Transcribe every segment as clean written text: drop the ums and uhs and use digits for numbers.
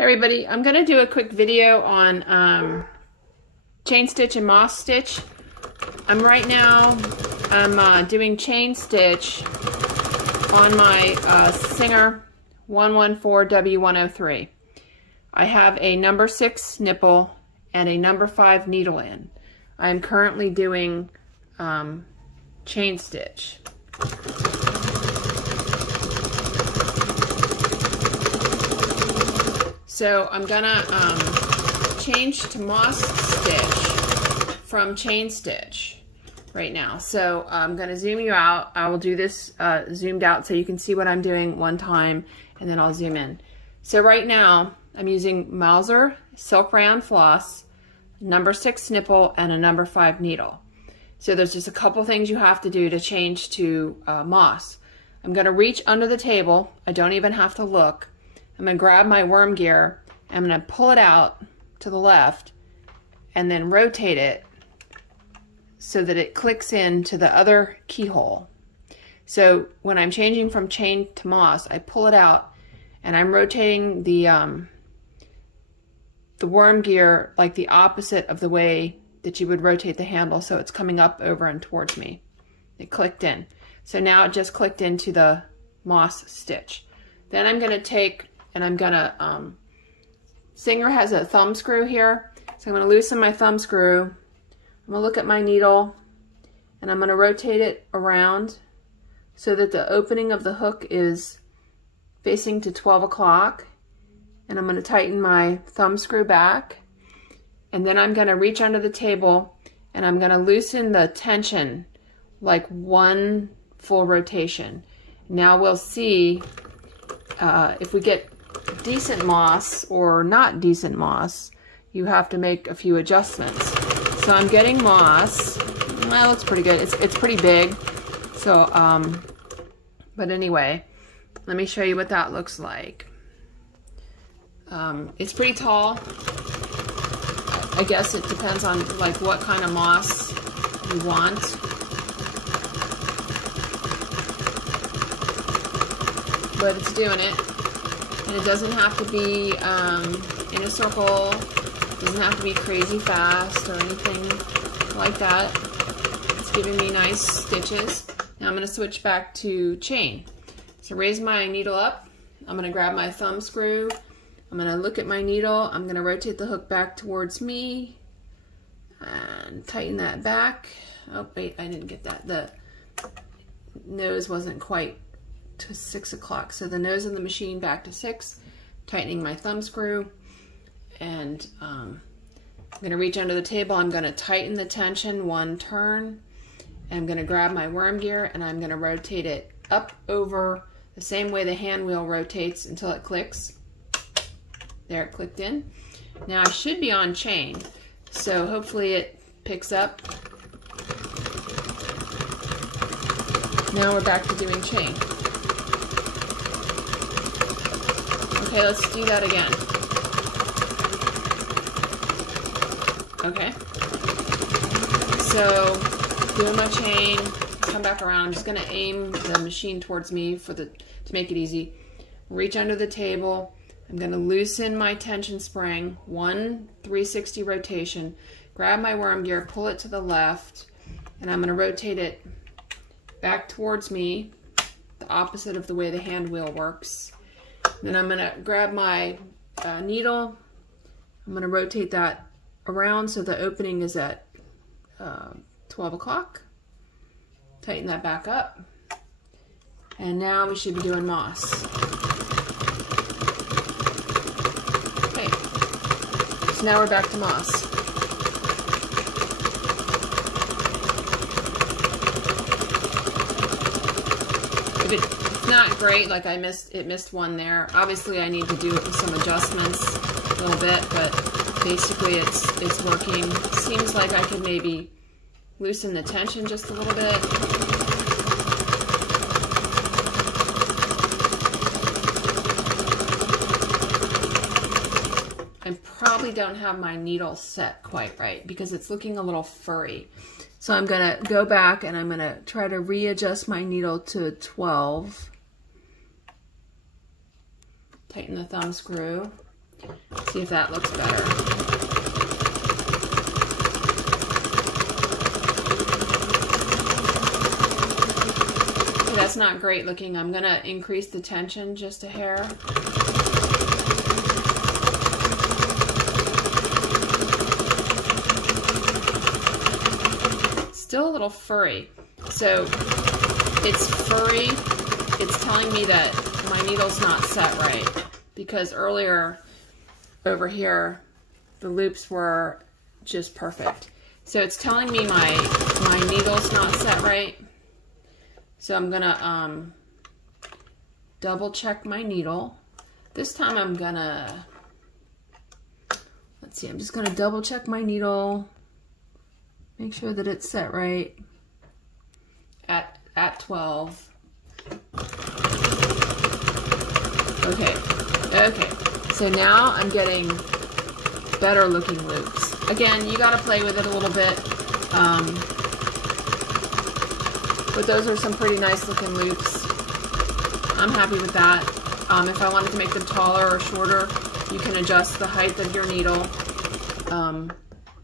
Hey everybody, I'm going to do a quick video on chain stitch and moss stitch. I'm doing chain stitch on my Singer 114W103. I have a number 6 nipple and a number 5 needle in. I am currently doing chain stitch. So I'm gonna change to moss stitch from chain stitch right now. So I'm gonna zoom you out. I will do this zoomed out so you can see what I'm doing one time, and then I'll zoom in. So right now I'm using Mauzer Silk Rayon Floss, number 6 nipple, and a number 5 needle. So there's just a couple things you have to do to change to moss. I'm gonna reach under the table. I don't even have to look. I'm going to grab my worm gear, I'm going to pull it out to the left, and then rotate it so that it clicks into the other keyhole. So when I'm changing from chain to moss, I pull it out and I'm rotating the worm gear like the opposite of the way that you would rotate the handle, so it's coming up, over, and towards me. It clicked in. So now it just clicked into the moss stitch. Then I'm going to take and I'm gonna, Singer has a thumb screw here, so I'm gonna loosen my thumb screw. I'm gonna look at my needle, and I'm gonna rotate it around so that the opening of the hook is facing to 12 o'clock, and I'm gonna tighten my thumb screw back, and then I'm gonna reach under the table, and I'm gonna loosen the tension like one full rotation. Now we'll see if we get decent moss or not decent moss. You have to make a few adjustments. So I'm getting moss. Well, it looks pretty good. It's pretty big. So, but anyway, let me show you what that looks like. It's pretty tall. I guess it depends on like what kind of moss you want. But it's doing it. And it doesn't have to be in a circle, it doesn't have to be crazy fast or anything like that. It's giving me nice stitches. Now I'm going to switch back to chain. So raise my needle up, I'm going to grab my thumb screw, I'm going to look at my needle, I'm going to rotate the hook back towards me and tighten that back. Oh wait, I didn't get that. The nose wasn't quite to 6 o'clock, so the nose of the machine back to 6, tightening my thumb screw, and I'm going to reach under the table. I'm going to tighten the tension one turn, and I'm going to grab my worm gear and I'm going to rotate it up over the same way the hand wheel rotates until it clicks. There, it clicked in. Now I should be on chain, so hopefully it picks up. Now we're back to doing chain. Okay, let's do that again. Okay. So, doing my chain, come back around. I'm just gonna aim the machine towards me to make it easy. Reach under the table. I'm gonna loosen my tension spring, one 360 rotation, grab my worm gear, pull it to the left, and I'm gonna rotate it back towards me, the opposite of the way the hand wheel works. Then I'm going to grab my needle, I'm going to rotate that around so the opening is at 12 o'clock. Tighten that back up. And now we should be doing moss. Okay, so now we're back to moss. If it's not great, like it missed one there. Obviously I need to do some adjustments a little bit, but basically it's working. Seems like I could maybe loosen the tension just a little bit. I probably don't have my needle set quite right because it's looking a little furry. So I'm going to go back and I'm going to try to readjust my needle to 12. Tighten the thumb screw. See if that looks better. Okay, that's not great looking. I'm gonna increase the tension just a hair. Still a little furry. So it's furry. It's telling me that my needle's not set right, because earlier over here the loops were just perfect. So it's telling me my needle's not set right. So I'm gonna double check my needle. This time I'm gonna, let's see, I'm just gonna double check my needle. Make sure that it's set right at 12. Okay. So now I'm getting better looking loops. Again, you gotta play with it a little bit. But those are some pretty nice looking loops. I'm happy with that. If I wanted to make them taller or shorter, you can adjust the height of your needle.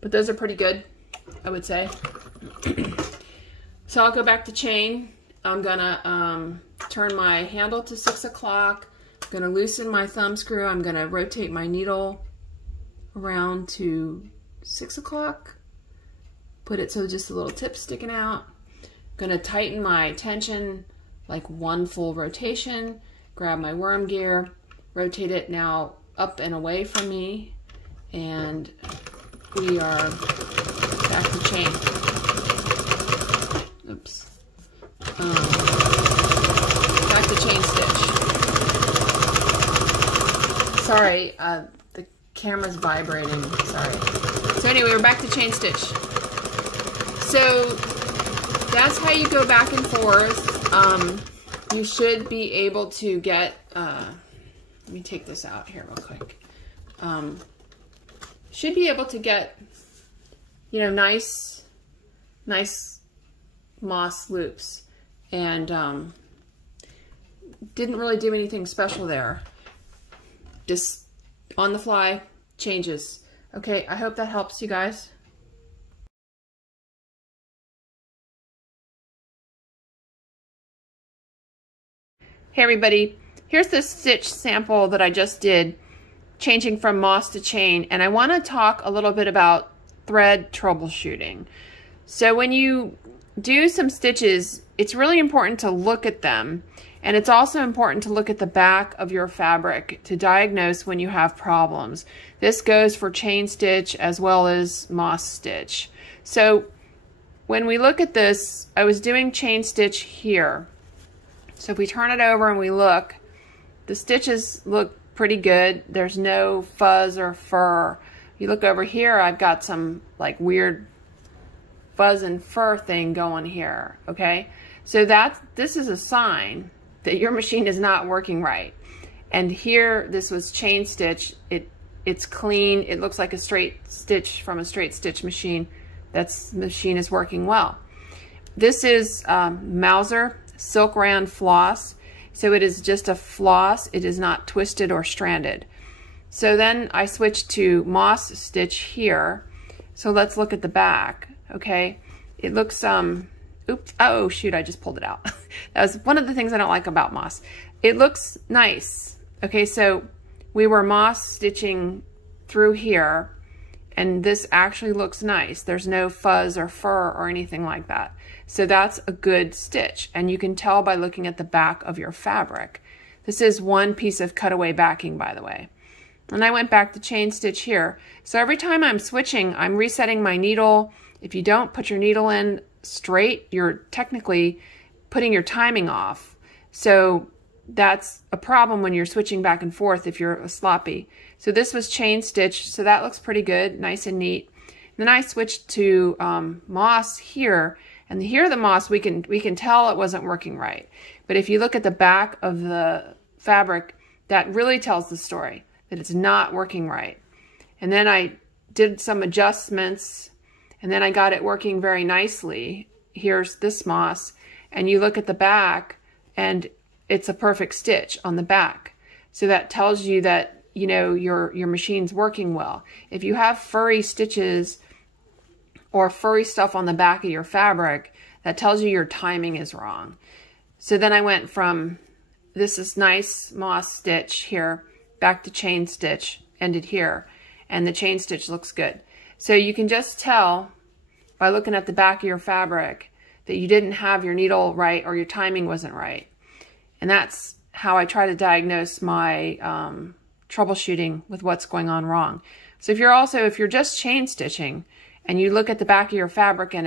But those are pretty good, I would say. So I'll go back to chain. I'm gonna turn my handle to 6 o'clock. I'm gonna loosen my thumb screw. I'm gonna rotate my needle around to 6 o'clock. Put it so just a little tip sticking out. I'm gonna tighten my tension like 1 full rotation. Grab my worm gear, rotate it now up and away from me, and we are back to chain. Oops. Back to chain stitch. Sorry, the camera's vibrating. Sorry. So anyway, we're back to chain stitch. So that's how you go back and forth. You should be able to get, let me take this out here real quick. Should be able to get, you know, nice moss loops, and didn't really do anything special there. Just on the fly changes. Okay, I hope that helps you guys. Hey everybody, here's the stitch sample that I just did, changing from moss to chain, and I want to talk a little bit about thread troubleshooting. So when you do some stitches, it's really important to look at them, and it's also important to look at the back of your fabric to diagnose when you have problems. This goes for chain stitch as well as moss stitch. So when we look at this, I was doing chain stitch here. So if we turn it over and we look, the stitches look pretty good. There's no fuzz or fur. You look over here, I've got some like weird fuzz and fur thing going here, okay? So this is a sign that your machine is not working right. And here, this was chain stitch. It's clean. It looks like a straight stitch from a straight stitch machine. The machine is working well. This is Mauzer Silk Rayon Floss. So it is just a floss. It is not twisted or stranded. So then I switched to moss stitch here. So let's look at the back, okay? It looks, oops, oh shoot, I just pulled it out. That was one of the things I don't like about moss. It looks nice. Okay, so we were moss stitching through here, and this actually looks nice. There's no fuzz or fur or anything like that. So that's a good stitch, and you can tell by looking at the back of your fabric. This is one piece of cutaway backing, by the way. And I went back to chain stitch here. So every time I'm switching, I'm resetting my needle. If you don't put your needle in straight, you're technically putting your timing off. So that's a problem when you're switching back and forth if you're sloppy. So this was chain stitch, so that looks pretty good, nice and neat. And then I switched to moss here, and here the moss, we can tell it wasn't working right. But if you look at the back of the fabric, that really tells the story, that it's not working right. And then I did some adjustments, and then I got it working very nicely. Here's this moss, and you look at the back, and it's a perfect stitch on the back. So that tells you that you know, your machine's working well. If you have furry stitches or furry stuff on the back of your fabric, that tells you your timing is wrong. So then I went from this is nice moss stitch here back to chain stitch, ended here, and the chain stitch looks good. So you can just tell by looking at the back of your fabric that you didn't have your needle right or your timing wasn't right. And that's how I try to diagnose my troubleshooting with what's going on wrong. So if you're just chain stitching and you look at the back of your fabric and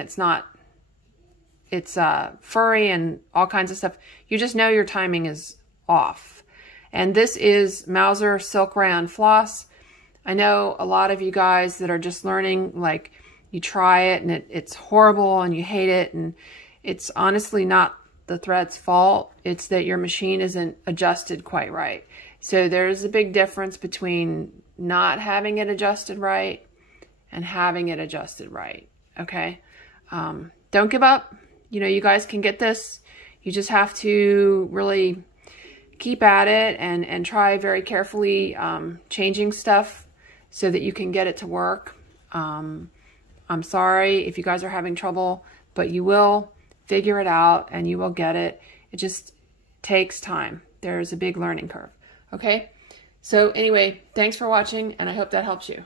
it's furry and all kinds of stuff, you just know your timing is off. And this is Mauzer Silk Rayon Floss. I know a lot of you guys that are just learning, like, you try it and it's horrible and you hate it, and it's honestly not the thread's fault. It's that your machine isn't adjusted quite right. So there's a big difference between not having it adjusted right and having it adjusted right, okay? Don't give up. You know, you guys can get this. You just have to really keep at it and try very carefully changing stuff so that you can get it to work. I'm sorry if you guys are having trouble, but you will figure it out and you will get it. It just takes time. There's a big learning curve. Okay? So anyway, thanks for watching, and I hope that helps you.